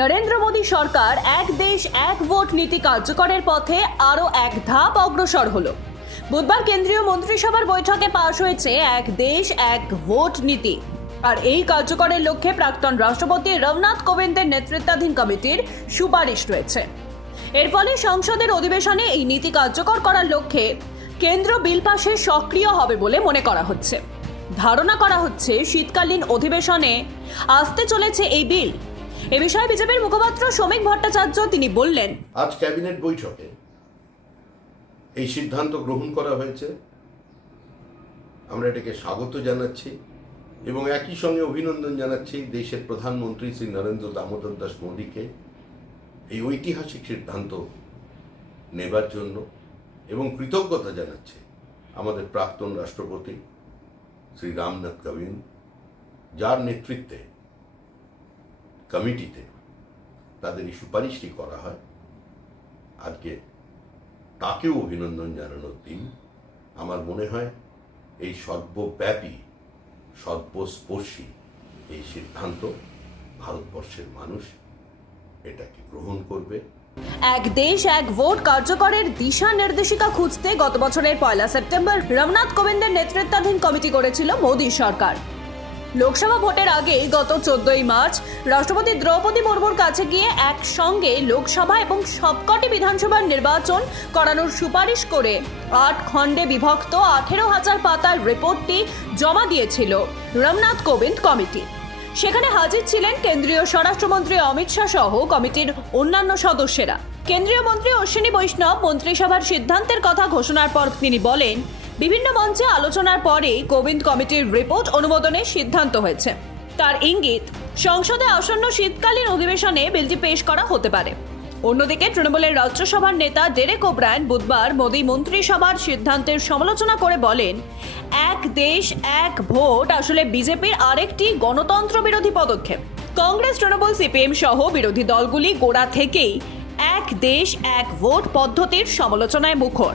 নরেন্দ্র মোদী সরকার এক দেশ, এক ভোট নীতি কার্যকরের পথে আরও এক ধাপ অগ্রসর হলো। বুধবার কেন্দ্রীয় মন্ত্রিসভার বৈঠকে পাশ হয়েছে এক দেশ, এক ভোট নীতি। আর এই কার্যকরের লক্ষ্যে প্রাক্তন রাষ্ট্রপতি রামনাথ কোবিন্দের নেতৃত্বাধীন কমিটির সুপারিশ রয়েছে। এর ফলে সংসদের অধিবেশনে এই নীতি কার্যকর করার লক্ষ্যে কেন্দ্র বিল পাশে সক্রিয় হবে বলে মনে করা হচ্ছে। ধারণা করা হচ্ছে, শীতকালীন অধিবেশনে আসতে চলেছে এই বিল। এ বিষয়ে বিজেপির মুখপাত্র শ্রমিক ভট্টাচার্য তিনি বললেন, আজ ক্যাবিনেট বৈঠকে এই সিদ্ধান্ত গ্রহণ করা হয়েছে। আমরা এটাকে স্বাগত জানাচ্ছি এবং একই সঙ্গে অভিনন্দন জানাচ্ছি দেশের প্রধানমন্ত্রী শ্রী নরেন্দ্র দামোদর দাস মোদীকে এই ঐতিহাসিক সিদ্ধান্ত নেবার জন্য এবং কৃতজ্ঞতা জানাচ্ছি আমাদের প্রাক্তন রাষ্ট্রপতি শ্রী রামনাথ কোবিন্দ, যার নেতৃত্বে কমিটিতে তাদের এই সুপারিশটি করা হয়। আজকে তাকেও অভিনন্দন জানানোর দিন। আমার মনে হয় এই সর্বব্যাপী, সর্বস্পর্শী এই সিদ্ধান্ত ভারতবর্ষের মানুষ এটাকে গ্রহণ করবে। এক দেশ এক ভোট কার্যকরের দিশা নির্দেশিকা খুঁজতে গত বছরের পয়লা সেপ্টেম্বর রামনাথ কোবিন্দের নেতৃত্বাধীন কমিটি করেছিল মোদী সরকার। লোকসভা ভোটের আগে গত চোদ্দই মার্চ রাষ্ট্রপতি দ্রৌপদী মুর্মুর কাছে গিয়ে একসঙ্গে লোকসভা এবং সবকটি বিধানসভার নির্বাচন করানোর সুপারিশ করে আট খণ্ডে বিভক্ত আঠেরো হাজার পাতার রিপোর্টটি জমা দিয়েছিল রামনাথ কোবিন্দ কমিটি। সেখানে হাজির ছিলেন কেন্দ্রীয় স্বরাষ্ট্রমন্ত্রী অমিত শাহ সহ কমিটির অন্যান্য সদস্যরা। কেন্দ্রীয় মন্ত্রী অশ্বিনী বৈষ্ণব মন্ত্রিসভার সিদ্ধান্তের কথা ঘোষণার পর তিনি বলেন বিভিন্ন মঞ্চে আলোচনার পরেই কোবিন্দ কমিটির রিপোর্ট অনুমোদনের সিদ্ধান্ত হয়েছে। তার ইঙ্গিত, সংসদে আসন্ন শীতকালীন অধিবেশনে বিলটি পেশ করা হতে পারে। অন্যদিকে তৃণমূলের রাজ্যসভার নেতা ডেরেক ওব্রায়ন বুধবার মোদী মন্ত্রিসভার সিদ্ধান্তের সমালোচনা করে বলেন, এক দেশ, এক ভোট আসলে বিজেপির আরেকটি গণতন্ত্র বিরোধী পদক্ষেপ। কংগ্রেস, তৃণমূল, সিপিএম সহ বিরোধী দলগুলি গোড়া থেকেই এক দেশ, এক ভোট পদ্ধতির সমালোচনায় মুখর।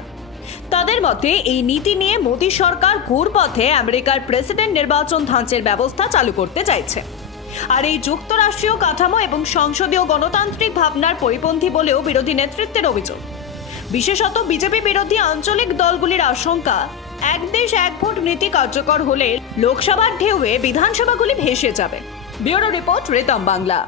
তাদের মতে, এই নীতি নিয়ে মোদী সরকার ঘুরপথে আমেরিকার প্রেসিডেন্ট নির্বাচন ধাঁচের ব্যবস্থা চালু করতে চাইছে। আর এই যুক্তরাষ্ট্রীয় কাঠামো এবং সংসদীয় গণতান্ত্রিক ভাবনার পরিপন্থী বলেও বিরোধী নেতৃত্বের অভিযোগ। বিশেষত বিজেপি বিরোধী আঞ্চলিক দলগুলির আশঙ্কা, এক দেশ এক ভোট নীতি কার্যকর হলে লোকসভার ঢেউয়ে বিধানসভাগুলি ভেসে যাবে। ব্যুরো রিপোর্ট রেতম বাংলা।